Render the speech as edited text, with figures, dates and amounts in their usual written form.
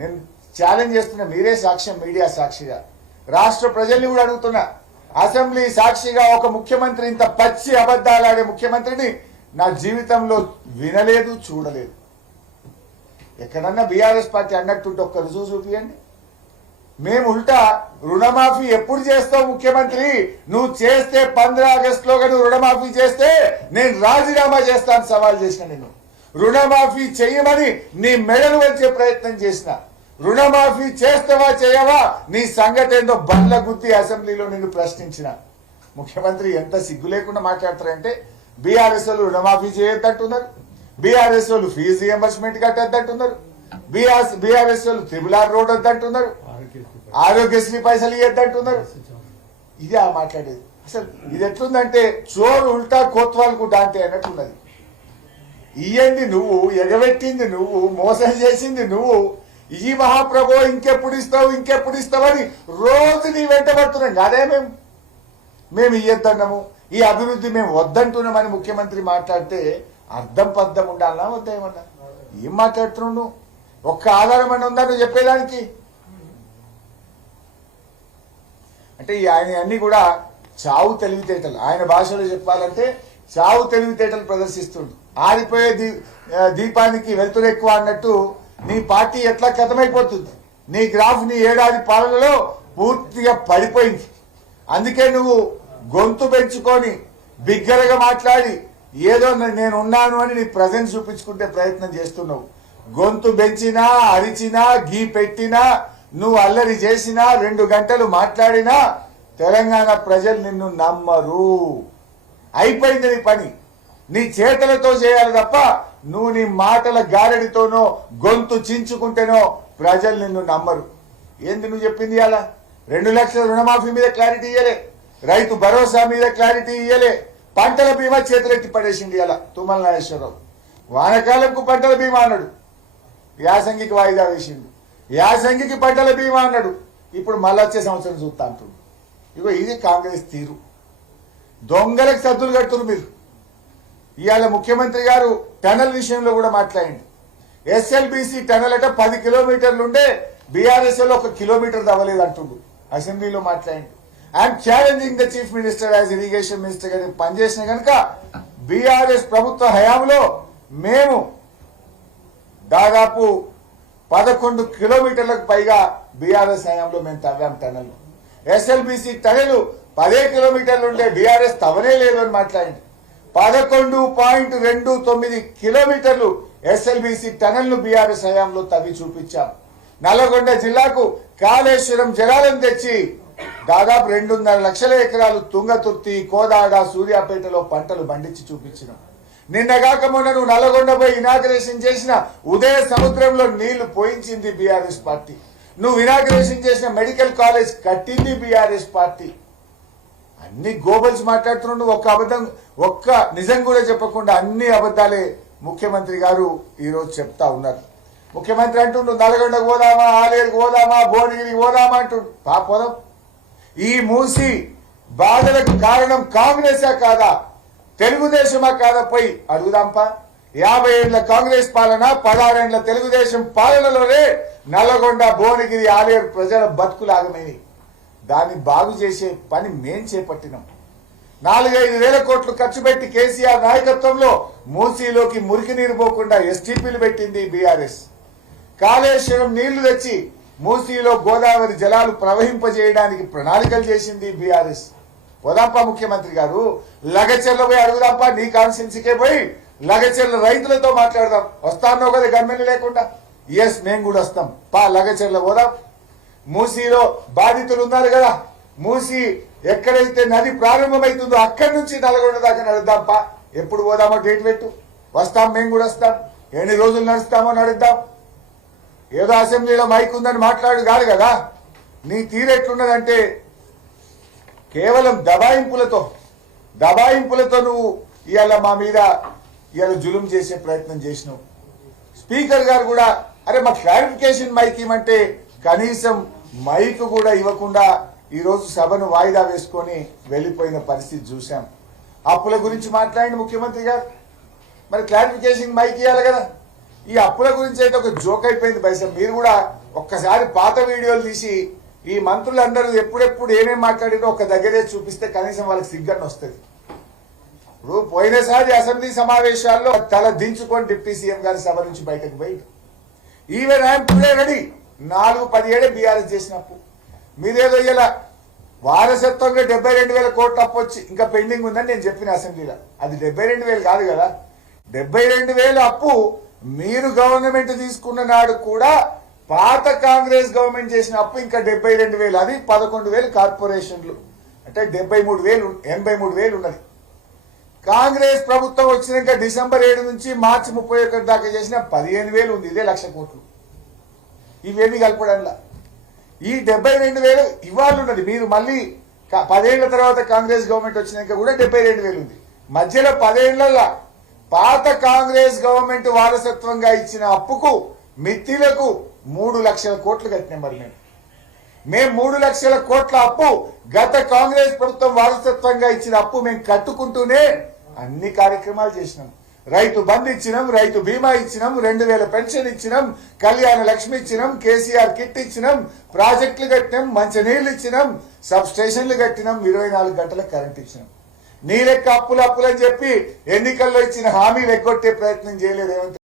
నేను ఛాలెంజ్ చేస్తున్నా, మీరే సాక్ష్యం, మీడియా సాక్షిగా, రాష్ట్ర ప్రజల్ని కూడా అడుగుతున్నా, అసెంబ్లీ సాక్షిగా ఒక ముఖ్యమంత్రి ఇంత పచ్చి అబద్ధాలాడే ముఖ్యమంత్రిని నా జీవితంలో వినలేదు, చూడలేదు. ఎక్కడన్నా బీఆర్ఎస్ పార్టీ అన్నట్టుంటే ఒక్క రుజువు చూపియండి. మేము ఉల్టా రుణమాఫీ ఎప్పుడు చేస్తావు ముఖ్యమంత్రి, నువ్వు చేస్తే 15 ఆగస్టులోగా నువ్వు రుణమాఫీ చేస్తే నేను రాజీనామా చేస్తాను సవాల్ చేసిన. నేను రుణమాఫీ చెయ్యమని నీ మెడలు వచ్చే ప్రయత్నం చేసిన. రుణమాఫీ చేస్తావా చేయవా నీ సంగతి ఏందో బండ్ల గుద్ది అసెంబ్లీలో నిన్ను ప్రశ్నించిన. ముఖ్యమంత్రి ఎంత సిగ్గు లేకుండా మాట్లాడతారంటే, బీఆర్ఎస్ వాళ్ళు రుణమాఫీ చేయొద్దంటున్నారు, బీఆర్ఎస్ వాళ్ళు ఫీజు రియంబర్స్మెంట్ కట్టొద్దంటున్నారు, బీఆర్ఎస్ వాళ్ళు త్రిబుల్ ఆర్ రోడ్ వద్దంటున్నారు, ఆరోగ్యశ్రీ పైసలు ఇవ్వద్దంటున్నారు. ఇదే ఆ మాట్లాడేది. అసలు ఇది ఎట్లుందంటే చోరు ఉల్టా కోత్వాలకు డాంటే అన్నట్టున్నది. ఇయ్యండి నువ్వు, ఎగబెట్టింది నువ్వు, మోసం చేసింది నువ్వు. ఈ మహాప్రభు ఇంకెప్పుడు ఇస్తావని రోజు నీ వెంట పడుతున్నాం కాదే. మేము ఇయ్యొద్దన్నాము, ఈ అభివృద్ధి మేము వద్దంటున్నామని ముఖ్యమంత్రి మాట్లాడితే అర్థం పద్ధం ఉండాలన్నా వద్దా? ఏమన్నా ఏం మాట్లాడుతున్నావు నువ్వు? ఒక్క ఆధారం అని ఉందా నువ్వు చెప్పేదానికి? అంటే ఆయన అన్ని కూడా చావు తెలివితేటలు, ఆయన భాషలో చెప్పాలంటే చావు తెలివితేటలు ప్రదర్శిస్తుండు. ఆరిపోయే దీపానికి వెలుతురు ఎక్కువ అన్నట్టు నీ పార్టీ ఎట్లా కథమైపోతుంది. నీ గ్రాఫ్ నీ ఏడాది పాలనలో పూర్తిగా పడిపోయింది. అందుకే నువ్వు గొంతు పెంచుకొని బిగ్గరగా మాట్లాడి ఏదో నేను ఉన్నాను అని నీ ప్రజెన్స్ చూపించుకుంటే ప్రయత్నం చేస్తున్నావు. గొంతు పెంచినా, అరిచినా, గీ పెట్టినా, నువ్వు అల్లరి చేసినా, 2 గంటలు మాట్లాడినా తెలంగాణ ప్రజలు నిన్ను నమ్మరు. అయిపోయింది నీ పని. నీ చేతలతో చేయాలి తప్ప నువ్వు నీ మాటల గారడితోనో గొంతు చించుకుంటేనో ప్రజలు నిన్ను నమ్మరు. ఏంది నువ్వు చెప్పింది? అలా 2 లక్షల రుణమాఫీ మీద క్లారిటీ ఇయ్యలే, రైతు భరోసా మీద క్లారిటీ ఇయ్యలే, పంటల బీమా చేతులెత్తి పడేసింది అలా తుమ్మల నాగేశ్వరరావు. వానకాలంకు పంటల బీమా అన్నాడు, యాసంగికి వాయిదా వేసిండు. యాసంగికి పంటల బీమా అన్నాడు, ఇప్పుడు మళ్ళీ వచ్చే సంవత్సరం చూస్తా అంటుడు. ఇగో ఇది కాంగ్రెస్ తీరు. దొంగలకు సద్దులు కడుతున్నారు మీరు. ఇవాళ ముఖ్యమంత్రి గారు టనల్ విషయంలో కూడా మాట్లాడండి. ఎస్ఎల్బిసి టనల్ అట 10 కిలోమీటర్లు ఉండే బీఆర్ఎస్ లో 1 కిలోమీటర్ తవ్వలేదు అంటుండు. అసెంబ్లీలో మాట్లాడండి. I'm challenging the chief minister as irrigation minister గారు పనిచేసిన కనుక బీఆర్ఎస్ ప్రభుత్వ హయాంలో మేము దాదాపు 11 కిలోమీటర్లకు పైగా బీఆర్ఎస్ హయాంలో మేము తవ్వాం టనల్. ఎస్ఎల్బిసి టనల్ 10 కిలోమీటర్లు ఉండే బీఆర్ఎస్ తవ్వనే లేదు అని మాట్లాడింది. 11.29 కిలోమీటర్లు ఎస్ఎల్బిసి టనల్ ను బీఆర్ఎస్ హయాంలో తవ్వి చూపించాం. నల్లగొండ జిల్లాకు కాళేశ్వరం జలాలను తెచ్చి దాదాపు 2.5 లక్షల ఎకరాలు తుంగతుర్తి, కోదాడ, సూర్యాపేటలో పంటలు పండించి చూపించినాం. నిన్నగాక మొన్న నువ్వు నల్లగొండ పోయి ఇనాగ్రేషన్ చేసిన ఉదయ సముద్రంలో నీళ్లు పోయించింది బీఆర్ఎస్ పార్టీ. నువ్వు ఇనాగ్రేషన్ చేసిన మెడికల్ కాలేజ్ కట్టింది బీఆర్ఎస్ పార్టీ. అన్ని గోబల్స్ మాట్లాడుతున్నాడు. ఒక్క అబద్ధం, ఒక్క నిజం కూడా చెప్పకుండా అన్ని అబద్ధాలే ముఖ్యమంత్రి గారు ఈరోజు చెప్తా ఉన్నారు. ముఖ్యమంత్రి అంటుండు నల్గొండకు పోదామా, ఆలేరుకు పోదామా, భువనగిరికి పోదామా అంటుండు. పోదాం. ఈ మూసి బాధలకు కారణం కాంగ్రెసా కాదా, తెలుగుదేశమా కాదా పోయి అడుగుదాంపా. 50 ఏళ్ల కాంగ్రెస్ పాలన, 16 ఏళ్ల తెలుగుదేశం పాలనలోనే నల్లగొండ, భువనగిరి, ఆలేరు ప్రజల బతుకులాగమైనవి. దాన్ని బాగు చేసే పని మేం చేపట్టినాం. 4-5 వేల కోట్లు ఖర్చు పెట్టి కేసీఆర్ నాయకత్వంలో మూసీలోకి మురికి నీరు పోకుండా ఎస్టీపీలు పెట్టింది బీఆర్ఎస్. కాళేశ్వరం నీళ్లు తెచ్చి మూసీలో గోదావరి జలాలు ప్రవహింపజేయడానికి ప్రణాళికలు చేసింది బీఆర్ఎస్. పోదాంపా ముఖ్యమంత్రి గారు, లగచెర్ల పోయి అడుగుదాంపా. నీ కాన్స్టిట్యున్సీకే పోయి లగచెర్ల రైతులతో మాట్లాడదాం. వస్తానో కదా గవర్నమెంట్ లేకుండా? ఎస్, మేము కూడా వస్తాం. లగచెర్ల పోదాం. మూసీలో బాధితులు ఉన్నారు కదా, మూసీ ఎక్కడైతే నది ప్రారంభమవుతుందో అక్కడి నుంచి నల్గొండ దాకా నడుద్దాంపా. ఎప్పుడు పోదామో డేట్ పెట్టు, వస్తాం. మేము కూడా వస్తాం. ఎన్ని రోజులు నడుస్తామో నడుద్దాం. ఏదో అసెంబ్లీలో మైక్ ఉందని మాట్లాడు కాదు కదా. నీ తీరెట్లున్నదంటే కేవలం దబాయింపులతో నువ్వు ఇవాళ మా మీద ఇవాళ జులుం చేసే ప్రయత్నం చేసినావు. స్పీకర్ గారు కూడా అరే మా క్లారిఫికేషన్ మైక్ ఇవ్వమంటే కనీసం మైక్ కూడా ఇవ్వకుండా ఈరోజు సభను వాయిదా వేసుకొని వెళ్లిపోయిన పరిస్థితి చూశాం. అప్పుల గురించి మాట్లాడండి ముఖ్యమంత్రి గారు, మరి క్లారిఫికేషన్ మైక్ ఇవ్వాలి కదా. ఈ అప్పుల గురించి అయితే ఒక జోక్ అయిపోయింది బైసా. మీరు కూడా ఒక్కసారి పాత వీడియోలు తీసి ఈ మంత్రులందరూ ఎప్పుడెప్పుడు ఏమేమి మాట్లాడినో ఒక దగ్గరే చూపిస్తే కనీసం వాళ్ళకి సిగ్గన్న వస్తుంది. ఇప్పుడు పోయినసారి అసెంబ్లీ సమావేశాల్లో తల దించుకొని డిప్యూటీ సీఎం గారి సభ నుంచి బయటకు పోయి even I'm today ready 4-17 BRS చేసినప్పుడు మీరేదో ఇలా వారసత్వంగా 72,000 కోట్ల అప్పు వచ్చి ఇంకా పెండింగ్ ఉందని నేను చెప్పిన అసెంబ్లీలో. అది 72,000 కాదు కదా, 72,000 అప్పు మీరు గవర్నమెంట్ తీసుకున్న నాడు కూడా పాత కాంగ్రెస్ గవర్నమెంట్ చేసిన అప్పు ఇంకా 72,000. అది 11,000 కార్పొరేషన్లు అంటే 73,000 83,000 ఉన్నది. కాంగ్రెస్ ప్రభుత్వం వచ్చినాక డిసెంబర్ 7 నుంచి మార్చి 31 దాకా చేసిన 15,000 ఉంది. ఇదే 1,00,000 కోట్లు. ఇవేమి కలపడంలా ఈ 72,000 ఇవాళ ఉన్నది. మీరు మళ్ళీ 10 ఏళ్ల తర్వాత కాంగ్రెస్ గవర్నమెంట్ వచ్చినాక కూడా 72,000 ఉంది. మధ్యలో 10 ఏళ్ల పాత కాంగ్రెస్ గవర్నమెంట్ వారసత్వంగా ఇచ్చిన అప్పుకు మిత్తిలకు 3 లక్షల కోట్లు కట్టినాం. మరి మేము 3 లక్షల కోట్ల అప్పు గత కాంగ్రెస్ ప్రభుత్వం వారసత్వంగా ఇచ్చిన అప్పు మేము కట్టుకుంటూనే అన్ని కార్యక్రమాలు చేసినాం. రైతు బంధు ఇచ్చినాం, రైతు బీమా ఇచ్చినాం, 2,000 పెన్షన్ ఇచ్చినాం, కళ్యాణ లక్ష్మి ఇచ్చినాం, కేసీఆర్ కిట్ ఇచ్చినాం, ప్రాజెక్టులు కట్టినాం, మంచినీళ్లు ఇచ్చినాం, సబ్ స్టేషన్లు కట్టినాం, 24 గంటల కరెంట్ ఇచ్చినాం. నీ లెక్క అప్పులు అని చెప్పి ఎన్నికల్లో ఇచ్చిన హామీలు ఎగ్గొట్టే ప్రయత్నం చేయలేదు రేవంత్